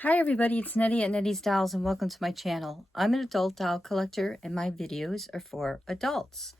Hi everybody, it's Nettie at Nettie's Dolls and welcome to my channel. I'm an adult doll collector and my videos are for adults.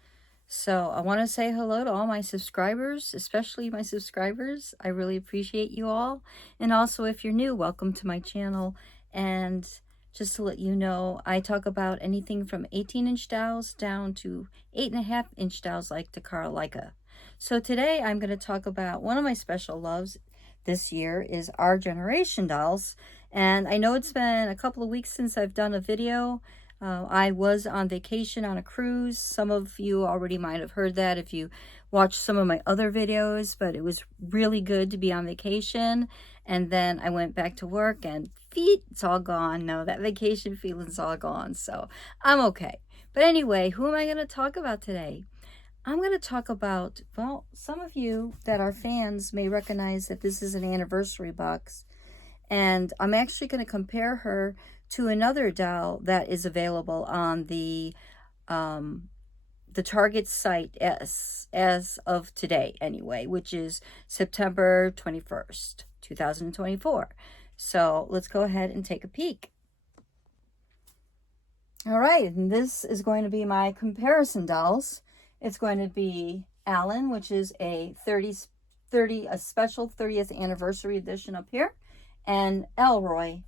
So I want to say hello to all my subscribers, especially my subscribers. I really appreciate you all. And also if you're new, welcome to my channel. And just to let you know, I talk about anything from 18-inch dolls down to 8.5-inch dolls like the Carl Leica. So today I'm going to talk about one of my special loves this year is Our Generation Dolls. And I know it's been a couple of weeks since I've done a video. I was on vacation on a cruise. Some of you already might have heard that if you watched some of my other videos, but it was really good to be on vacation. And then I went back to work and it's all gone. No, that vacation feeling's all gone. So I'm okay. But anyway, who am I going to talk about today? I'm going to talk about, well, some of you that are fans may recognize that this is an anniversary box. And I'm actually going to compare her to another doll that is available on the Target site as of today anyway, which is September 21st, 2024. So let's go ahead and take a peek. All right, and this is going to be my comparison dolls. It's going to be Allyn, which is a special 30th anniversary edition up here, and Elroy,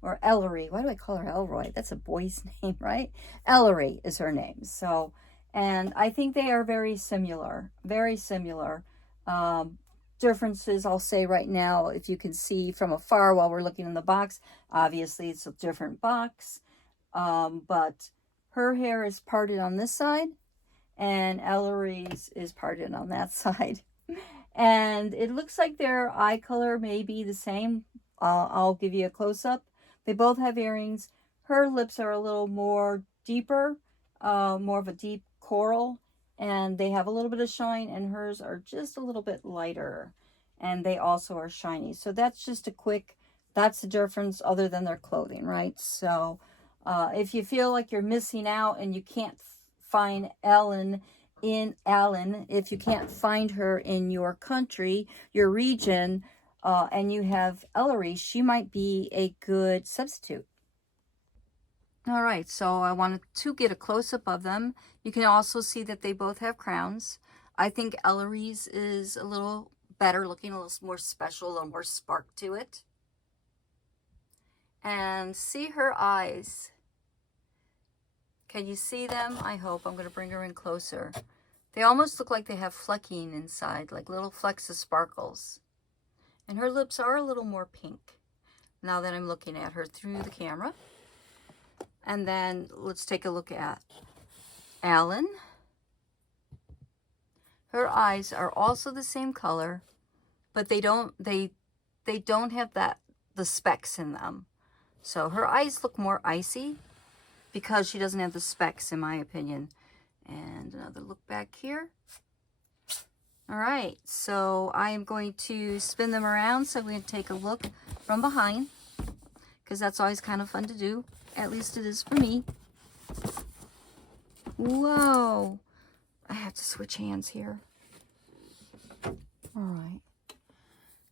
or Ellory. Why do I call her Elroy? That's a boy's name, right? Ellory is her name. So, and I think they are very similar, very similar. Differences, I'll say right now, if you can see from afar while we're looking in the box, obviously it's a different box. But her hair is parted on this side and Ellory's is parted on that side. And it looks like their eye color may be the same. I'll give you a close-up. They both have earrings. Her lips are a little more deeper, more of a deep coral, and they have a little bit of shine, and hers are just a little bit lighter, and they also are shiny. So that's just that's the difference other than their clothing, right? So if you feel like you're missing out and you can't find Allyn, if you can't find her in your country, your region, and you have Ellory, she might be a good substitute. All right, so I wanted to get a close-up of them. You can also see that they both have crowns. I think Ellory's is a little better looking, a little more special, a little more spark to it. And see her eyes. Can you see them? I hope. I'm going to bring her in closer. They almost look like they have flecking inside, like little flecks of sparkles. And her lips are a little more pink now that I'm looking at her through the camera. And then let's take a look at Allyn. Her eyes are also the same color, but they don't have the specks in them. So her eyes look more icy because she doesn't have the specks, in my opinion. And another look back here. All right, so I am going to spin them around so we can take a look from behind, because that's always kind of fun to do. At least it is for me. Whoa. I have to switch hands here. All right.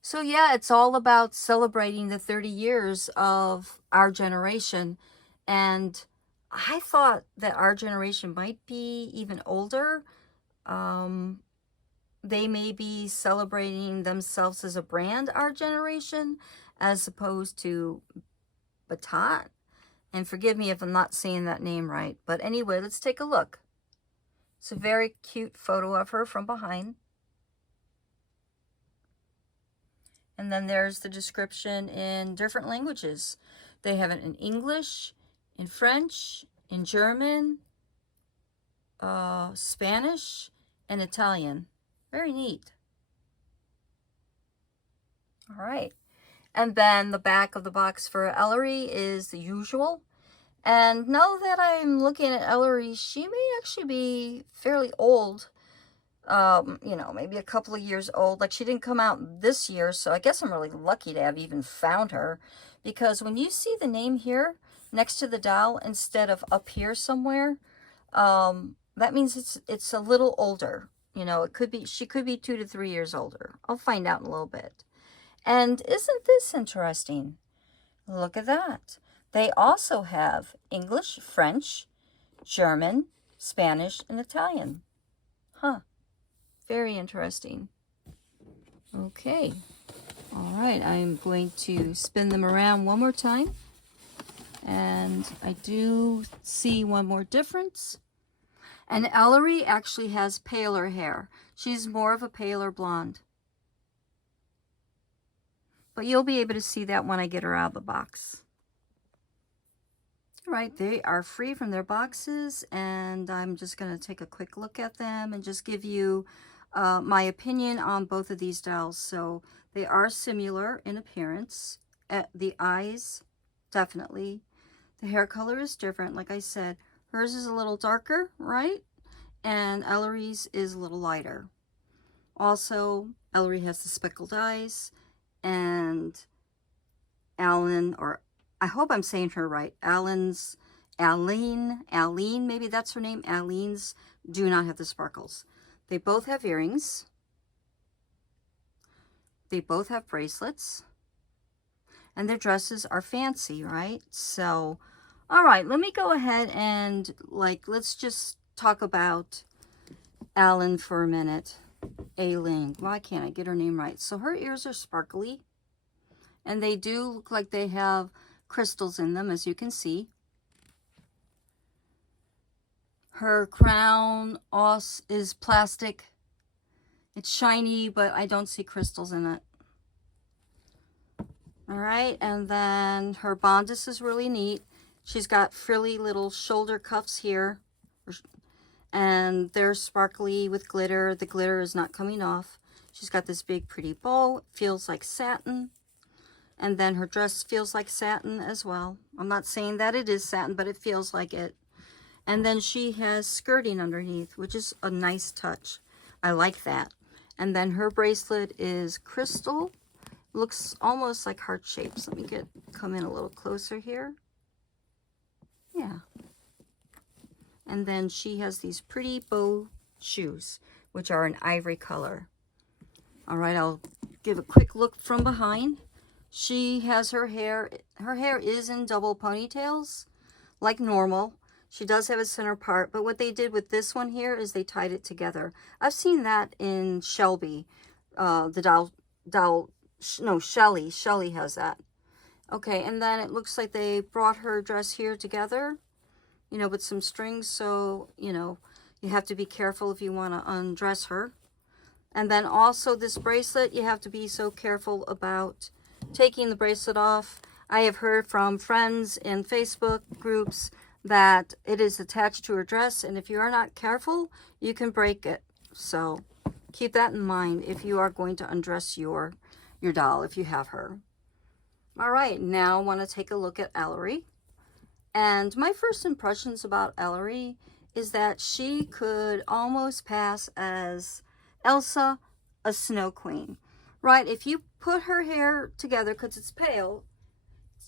So yeah, it's all about celebrating the 30 years of Our Generation. And I thought that Our Generation might be even older. They may be celebrating themselves as a brand, Our Generation, as opposed to Batat. And forgive me if I'm not saying that name right. But anyway, let's take a look. It's a very cute photo of her from behind. And then there's the description in different languages. They have it in English, in French, in German, Spanish, and Italian. Very neat. All right. And then the back of the box for Ellory is the usual. And now that I'm looking at Ellory, she may actually be fairly old. You know, maybe a couple of years old. Like, she didn't come out this year, so I guess I'm really lucky to have even found her. Because when you see the name here next to the doll instead of up here somewhere, that means it's a little older. You know, she could be 2 to 3 years older. I'll find out in a little bit. And isn't this interesting? Look at that. They also have English, French, German, Spanish, and Italian. Huh. Very interesting. Okay. All right, I'm going to spin them around one more time. And I do see one more difference. And Ellory actually has paler hair. She's more of a paler blonde. But you'll be able to see that when I get her out of the box. All right, they are free from their boxes, and I'm just going to take a quick look at them and just give you my opinion on both of these dolls. So they are similar in appearance. The eyes, definitely. The hair color is different. Like I said, hers is a little darker, right? And Ellory's is a little lighter. Also, Ellory has the speckled eyes, and Allyn, or I hope I'm saying her right, Allyn, maybe that's her name, Allyn's do not have the sparkles. They both have earrings. They both have bracelets. And their dresses are fancy, right? So, all right, let me go ahead and, let's just talk about Allyn for a minute. Allyn. Why can't I get her name right? So her ears are sparkly. And they do look like they have crystals in them, as you can see. Her crown is plastic. It's shiny, but I don't see crystals in it. All right, and then her bodice is really neat. She's got frilly little shoulder cuffs here. And they're sparkly with glitter. The glitter is not coming off. She's got this big pretty bow. It feels like satin. And then her dress feels like satin as well. I'm not saying that it is satin, but it feels like it. And then she has skirting underneath, which is a nice touch. I like that. And then her bracelet is crystal. Looks almost like heart shapes. Let me come in a little closer here. Yeah. And then she has these pretty bow shoes, which are an ivory color. All right, I'll give a quick look from behind. She has her hair is in double ponytails, like normal. She does have a center part, but what they did with this one here is they tied it together. I've seen that in Shelby, Shelly. Shelly has that. Okay, and then it looks like they brought her dress here together, with some strings, so, you have to be careful if you want to undress her. And then also this bracelet, you have to be so careful about taking the bracelet off. I have heard from friends in Facebook groups that it is attached to her dress, and if you are not careful, you can break it. So keep that in mind if you are going to undress your doll, if you have her. All right, now I want to take a look at Ellory. And my first impressions about Ellory is that she could almost pass as Elsa, a snow queen, right? If you put her hair together, because it's pale,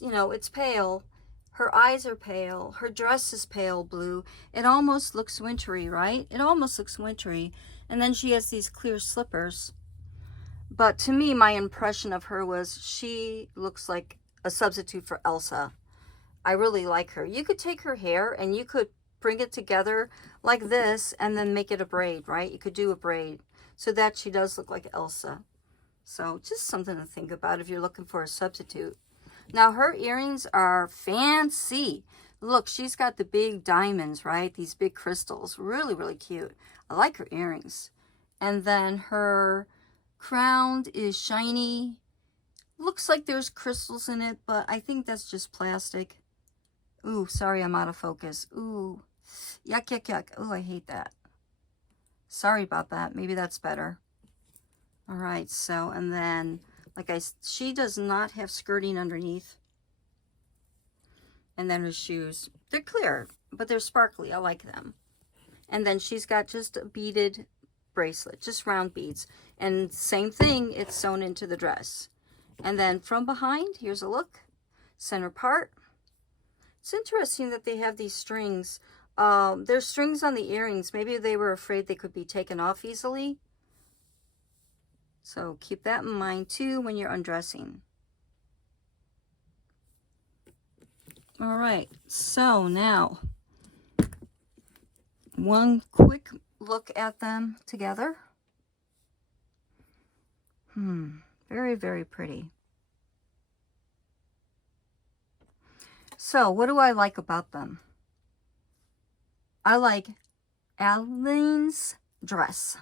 it's pale, her eyes are pale, her dress is pale blue, it almost looks wintry, right? It almost looks wintry. And then she has these clear slippers. But to me, my impression of her was she looks like a substitute for Elsa. I really like her. You could take her hair and you could bring it together like this and then make it a braid, right? You could do a braid so that she does look like Elsa. So just something to think about if you're looking for a substitute. Now her earrings are fancy. Look, she's got the big diamonds, right? These big crystals. Really, really cute. I like her earrings. And then her crown is shiny. Looks like there's crystals in it, but I think that's just plastic. Ooh, sorry, I'm out of focus. Ooh, yuck, yuck, yuck. Ooh, I hate that. Sorry about that. Maybe that's better. All right, so, and then, she does not have skirting underneath. And then her shoes, they're clear, but they're sparkly. I like them. And then she's got just a beaded bracelet, just round beads. And same thing, it's sewn into the dress. And then from behind, here's a look. Center part. It's interesting that they have these strings. There's strings on the earrings. Maybe they were afraid they could be taken off easily. So keep that in mind too when you're undressing. All right, so now one quick look at them together. Very, very pretty. So what do I like about them? I like Allyn's dress.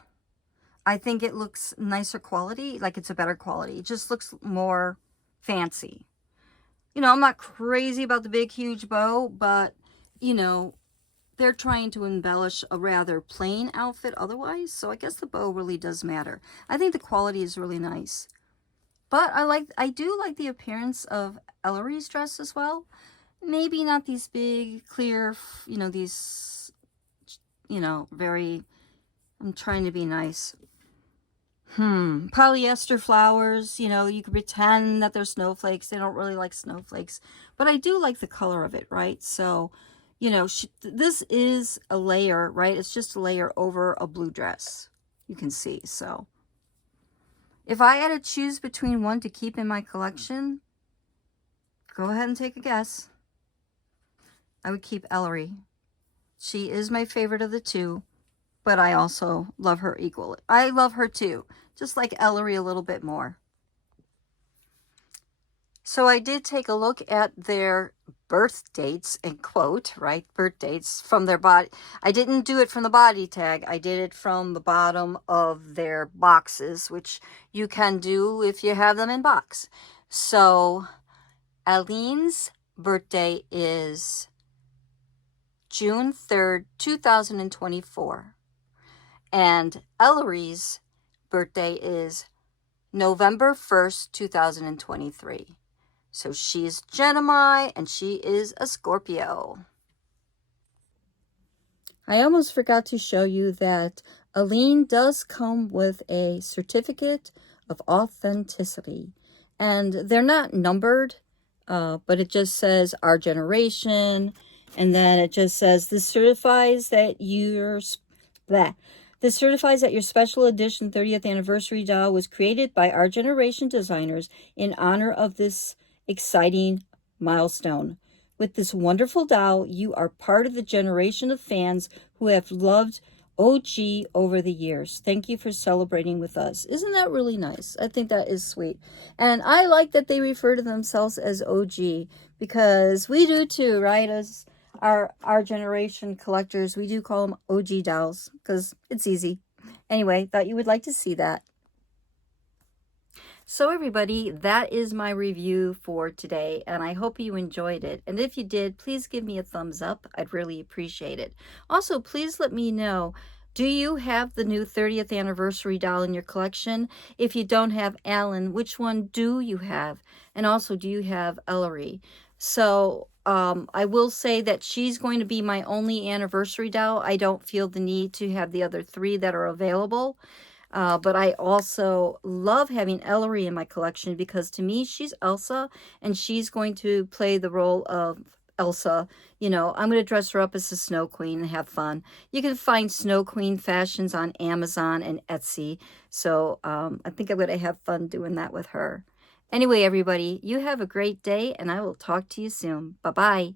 I think it looks nicer quality, like it's a better quality. It just looks more fancy. You know, I'm not crazy about the big, huge bow, but, you know, they're trying to embellish a rather plain outfit otherwise, so I guess the bow really does matter. I think the quality is really nice. But I do like the appearance of Ellory's dress as well. Maybe not these big, clear, you know, these, you know, very, I'm trying to be nice. Polyester flowers, you know, you could pretend that they're snowflakes. They don't really like snowflakes, but I do like the color of it, right? So, you know, this is a layer, right? It's just a layer over a blue dress, you can see. So if I had to choose between one to keep in my collection, go ahead and take a guess. I would keep Ellory. She is my favorite of the two, but I also love her equally. I love her too, just like Ellory a little bit more. So I did take a look at their birth dates, and quote, right, birth dates from their body. I didn't do it from the body tag. I did it from the bottom of their boxes, which you can do if you have them in box. So Allyn's birthday is June 3rd, 2024. And Ellory's birthday is November 1st, 2023. So she's Gemini and she is a Scorpio. I almost forgot to show you that Allyn does come with a certificate of authenticity. And they're not numbered, but it just says Our Generation. And then it just says, this certifies that your special edition 30th anniversary doll was created by Our Generation designers in honor of this exciting milestone. With this wonderful doll, you are part of the generation of fans who have loved OG over the years. Thank you for celebrating with us. Isn't that really nice? I think that is sweet. And I like that they refer to themselves as OG, because we do too, right? As our generation collectors, we do call them OG dolls because it's easy. Anyway, thought you would like to see that. So everybody, that is my review for today, and I hope you enjoyed it. And if you did, please give me a thumbs up. I'd really appreciate it. Also, please let me know, do you have the new 30th anniversary doll in your collection? If you don't have Allyn, which one do you have? And also, do you have Ellory? So I will say that she's going to be my only anniversary doll. I don't feel the need to have the other three that are available. But I also love having Ellory in my collection because to me, she's Elsa and she's going to play the role of Elsa. You know, I'm going to dress her up as the Snow Queen and have fun. You can find Snow Queen fashions on Amazon and Etsy. So I think I'm going to have fun doing that with her. Anyway, everybody, you have a great day and I will talk to you soon. Bye-bye.